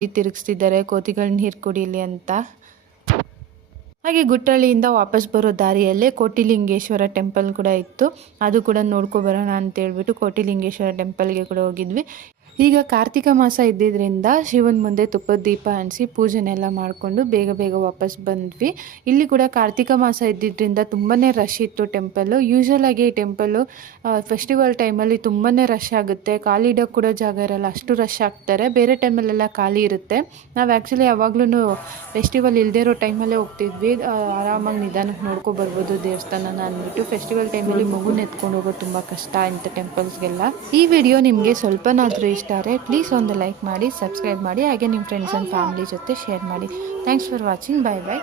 ತಿರುಗಿಸ್ತಿದ್ದಾರೆ ಕೋತಿಗಳ ನೀರು ಕುಡೀಲಿ ಅಂತ. ಹಾಗೆ ಗುಟ್ಟಳ್ಳಿಯಿಂದ ವಾಪಸ್ ಬರೋ ದಾರಿಯಲ್ಲೇ ಕೋಟಿಲಿಂಗೇಶ್ವರ ಟೆಂಪಲ್ ಕೂಡ ಇತ್ತು, ಅದು ಕೂಡ ನೋಡ್ಕೊಬರೋಣ ಅಂತೇಳ್ಬಿಟ್ಟು ಕೋಟಿಲಿಂಗೇಶ್ವರ ಟೆಂಪಲ್ಗೆ ಕೂಡ ಹೋಗಿದ್ವಿ. ಈಗ ಕಾರ್ತಿಕ ಮಾಸ ಇದ್ದಿದ್ದರಿಂದ ಶಿವನ ಮುಂದೆ ತುಪ್ಪದ ದೀಪ ಹಂಚಿಸಿ ಪೂಜೆನೆಲ್ಲ ಮಾಡಿಕೊಂಡು ಬೇಗ ಬೇಗ ವಾಪಸ್ ಬಂದ್ವಿ. ಇಲ್ಲಿ ಕೂಡ ಕಾರ್ತಿಕ ಮಾಸ ಇದ್ದಿದ್ದರಿಂದ ತುಂಬಾ ರಶ್ ಇತ್ತು ಟೆಂಪಲ್ಲು. ಯೂಶ್ವಲಾಗಿ ಈ ಟೆಂಪಲ್ಲು ಫೆಸ್ಟಿವಲ್ ಟೈಮಲ್ಲಿ ತುಂಬಾ ರಶ್ ಆಗುತ್ತೆ, ಕಾಲಿಡೋಕ್ಕೆ ಕೂಡ ಜಾಗ ಇರಲ್ಲ, ಅಷ್ಟು ರಶ್ ಆಗ್ತಾರೆ. ಬೇರೆ ಟೈಮಲ್ಲೆಲ್ಲ ಖಾಲಿ ಇರುತ್ತೆ. ನಾವು ಆ್ಯಕ್ಚುಲಿ ಯಾವಾಗ್ಲೂ ಫೆಸ್ಟಿವಲ್ ಇಲ್ಲದೇ ಇರೋ ಟೈಮಲ್ಲೇ ಹೋಗ್ತಿದ್ವಿ, ಆರಾಮಾಗಿ ನಿಧಾನಕ್ಕೆ ನೋಡ್ಕೊಬರ್ಬೋದು ದೇವಸ್ಥಾನನ ಅಂದ್ಬಿಟ್ಟು. ಫೆಸ್ಟಿವಲ್ ಟೈಮಲ್ಲಿ ಮಗುನ ಎತ್ಕೊಂಡು ಹೋಗೋದು ತುಂಬ ಕಷ್ಟ ಇಂಥ ಟೆಂಪಲ್ಸ್ಗೆಲ್ಲ. ಈ ವಿಡಿಯೋ ನಿಮಗೆ ಸ್ವಲ್ಪನಾದರೂ ಇಷ್ಟ ಆದರೆ ಪ್ಲೀಸ್ ಒಂದು ಲೈಕ್ ಮಾಡಿ, ಸಬ್ಸ್ಕ್ರೈಬ್ ಮಾಡಿ, ಹಾಗೆ ನಿಮ್ಮ ಫ್ರೆಂಡ್ಸ್ ಆ್ಯಂಡ್ ಫ್ಯಾಮಿಲಿ ಜೊತೆ ಶೇರ್ ಮಾಡಿ. Thanks for watching. Bye bye.